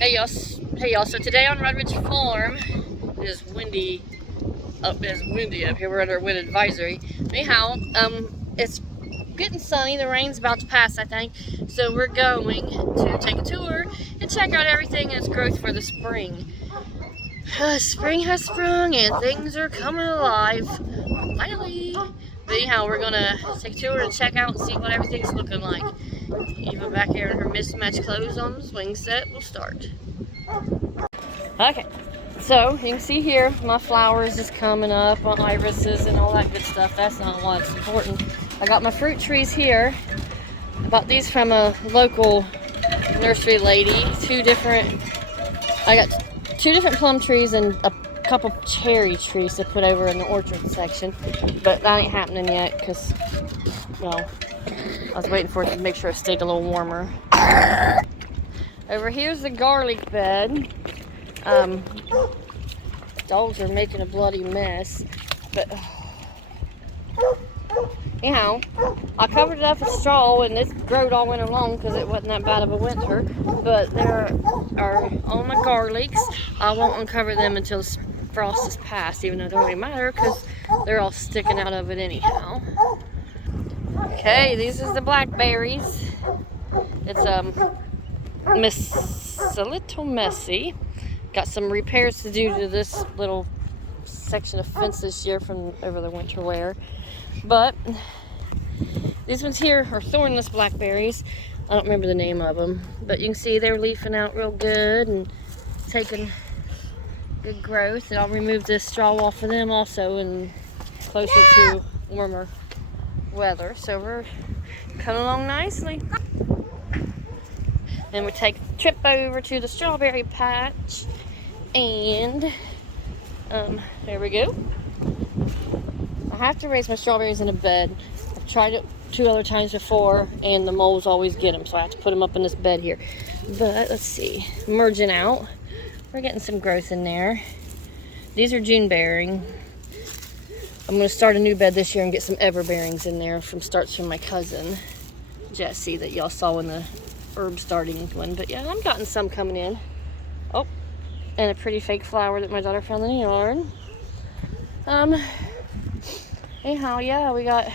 Hey y'all. So today on Red Ridge Farm, it is windy. It's windy up here. We're under wind advisory. Anyhow, it's getting sunny. The rain's about to pass, I think. So we're going to take a tour and check out everything in its growth for the spring. Spring has sprung and things are coming alive. Finally. But anyhow, we're gonna take a tour and check out and see what everything's looking like. Eva back here in her mismatched clothes on the swing set. We'll start. Okay, so you can see here my flowers is coming up on irises and all that good stuff. That's not what's important. I got my fruit trees here. I bought these from a local nursery lady. I got two different plum trees and a couple cherry trees to put over in the orchard section. But that ain't happening yet because, well, I was waiting for it to make sure it stayed a little warmer. Over here's the garlic bed. Dogs are making a bloody mess, but anyhow, I covered it up with straw and it growed all winter long because it wasn't that bad of a winter. But there are all my garlics. I won't uncover them until frost is past, even though it don't really matter because they're all sticking out of it anyhow. Okay, these is the blackberries. It's a little messy. Got some repairs to do to this little section of fence this year from over the winter wear. But these ones here are thornless blackberries. I don't remember the name of them, but you can see they're leafing out real good and taking good growth. And I'll remove this straw off of them also and closer to warmer weather. So we're coming along nicely. Then we take a trip over to the strawberry patch, and there we go. I have to raise my strawberries in a bed. I've tried it 2 other times before, and the moles always get them, so I have to put them up in this bed here. But let's see, merging out. We're getting some growth in there. These are June bearing. I'm going to start a new bed this year and get some everbearings in there from my cousin Jessie that y'all saw in the herb starting one. But yeah, I'm gotten some coming in. Oh, and a pretty fake flower that my daughter found in the yard. Anyhow, yeah, we got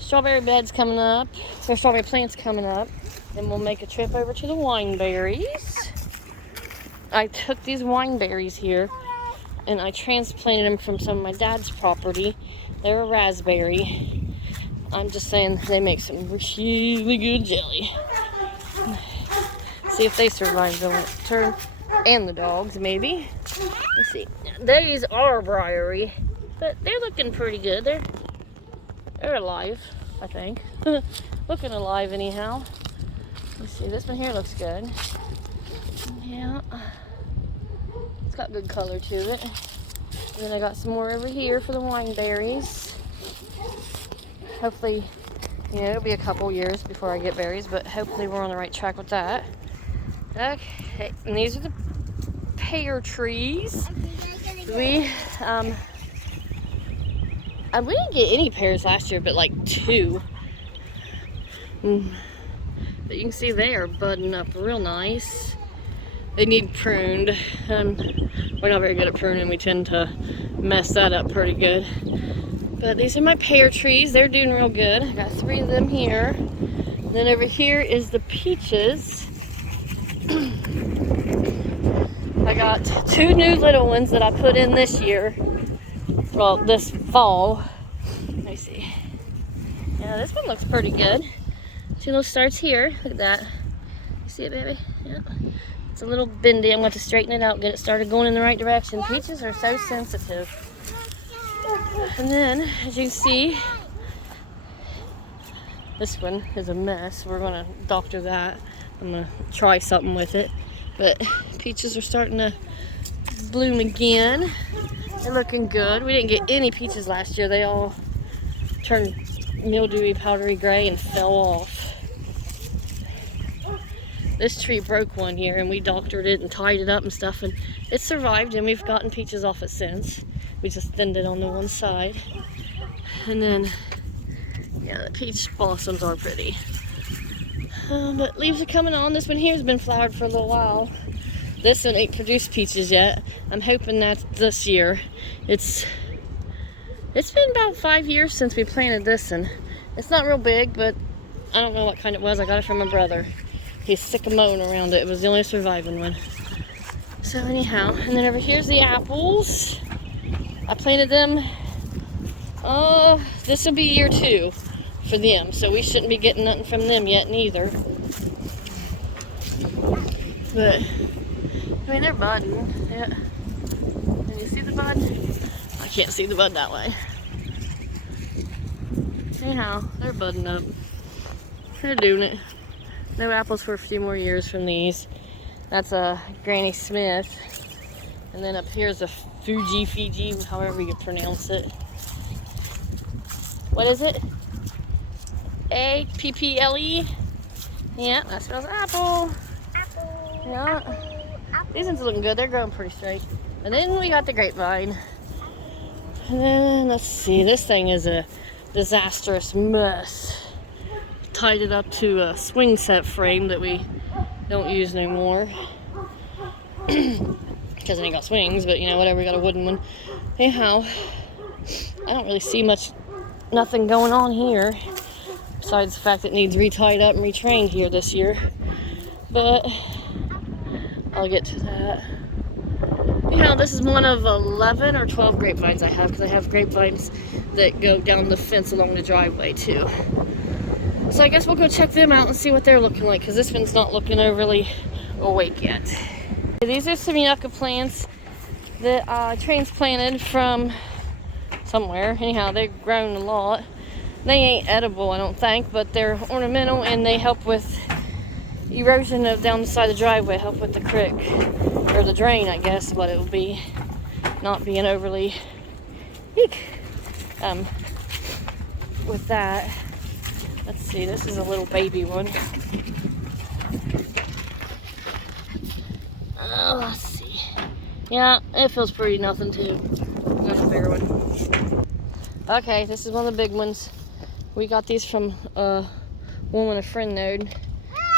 strawberry beds coming up, or strawberry plants coming up. Then we'll make a trip over to the wineberries. I took these wineberries here and I transplanted them from some of my dad's property. They're a raspberry. I'm just saying they make some really good jelly. See if they survive the winter. And the dogs, maybe. Let's see. These are briary, but they're looking pretty good. They're alive, I think. Looking alive anyhow. Let's see. This one here looks good. Yeah. It's got good color to it. And then I got some more over here for the wineberries. Hopefully, it'll be a couple years before I get berries, but hopefully we're on the right track with that. Okay, and these are the pear trees. We didn't get any pears last year, but like 2. But you can see they are budding up real nice. They need pruned. We're not very good at pruning. We tend to mess that up pretty good. But these are my pear trees. They're doing real good. I got 3 of them here. And then over here is the peaches. I got 2 new little ones that I put in this year. Well, this fall. Let me see. Yeah, this one looks pretty good. 2 little starts here. Look at that. You see it, baby? Yeah. It's a little bendy. I'm going to straighten it out, get it started going in the right direction. Peaches are so sensitive. And then, as you can see, this one is a mess. We're going to doctor that. I'm going to try something with it. But peaches are starting to bloom again. They're looking good. We didn't get any peaches last year. They all turned mildewy, powdery gray and fell off. This tree broke one year and we doctored it and tied it up and stuff, and it survived, and we've gotten peaches off it since. We just thinned it on the one side. And then, yeah, the peach blossoms are pretty. But leaves are coming on. This one here has been flowered for a little while. This one ain't produced peaches yet. I'm hoping that's this year. It's been about 5 years since we planted this one. It's not real big, but I don't know what kind it was. I got it from my brother. He's sick of mowing around it. It was the only surviving one. So anyhow, and then over here's the apples. I planted them, this will be year 2 for them. So we shouldn't be getting nothing from them yet neither. But, I mean, they're budding. Yeah. Can you see the bud? I can't see the bud that way. Anyhow, they're budding up. They're doing it. No apples for a few more years from these. That's a Granny Smith. And then up here's a Fiji, however you pronounce it. What is it? A-P-P-L-E? Yeah, that spells apple. Apple. Yeah. Apple. These ones are looking good. They're growing pretty straight. And then we got the grapevine. And then, let's see. This thing is a disastrous mess. Tied it up to a swing set frame that we don't use anymore because it ain't got swings, but you know, whatever, we got a wooden one. Anyhow, I don't really see nothing going on here besides the fact that it needs retied up and retrained here this year, but I'll get to that. Anyhow, this is one of 11 or 12 grapevines I have, because I have grapevines that go down the fence along the driveway too. So I guess we'll go check them out and see what they're looking like, because this one's not looking overly awake yet. These are some yucca plants that I transplanted from somewhere. Anyhow, they've grown a lot. They ain't edible, I don't think, but they're ornamental and they help with erosion of down the side of the driveway, help with the creek, or the drain, I guess, what it will be, not being overly with that. Let's see, this is a little baby one. Let's see. Yeah, it feels pretty nothing too. Got a bigger one. Okay, this is one of the big ones. We got these from a woman a friend knowed.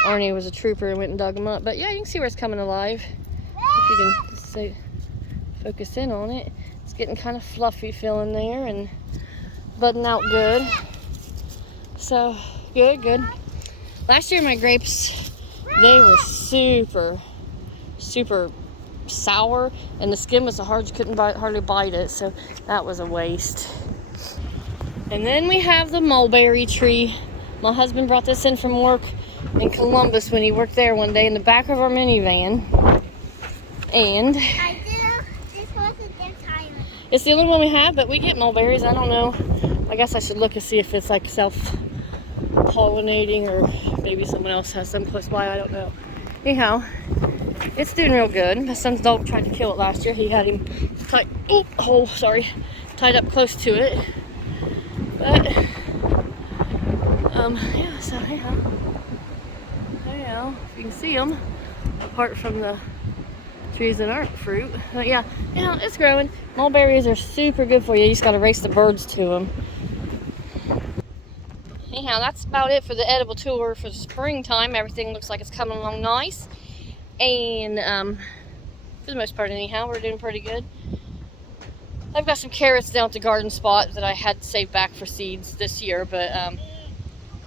Arnie was a trooper and went and dug them up. But yeah, you can see where it's coming alive. If you can say, focus in on it. It's getting kind of fluffy feeling there and budding out good. So, good. Last year my grapes, they were super sour, and the skin was so hard you couldn't hardly bite it, so that was a waste. And then we have the mulberry tree. My husband brought this in from work in Columbus when he worked there one day in the back of our minivan. And it's the only one we have, but we get mulberries. I don't know. I guess I should look and see if it's like self-pollinating or maybe someone else has some close by. I don't know. Anyhow, it's doing real good. My son's dog tried to kill it last year. He had him tied up close to it. But yeah, so anyhow, if you can see them, apart from the trees that aren't fruit. But yeah, it's growing. Mulberries are super good for you. You just gotta race the birds to them. Anyhow, that's about it for the edible tour for the springtime. Everything looks like it's coming along nice. And for the most part anyhow, we're doing pretty good. I've got some carrots down at the garden spot that I had saved back for seeds this year, but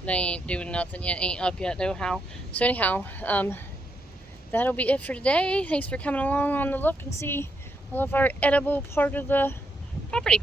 they ain't doing nothing yet, ain't up yet nohow. So anyhow, that'll be it for today. Thanks for coming along on the look and see all of our edible part of the property.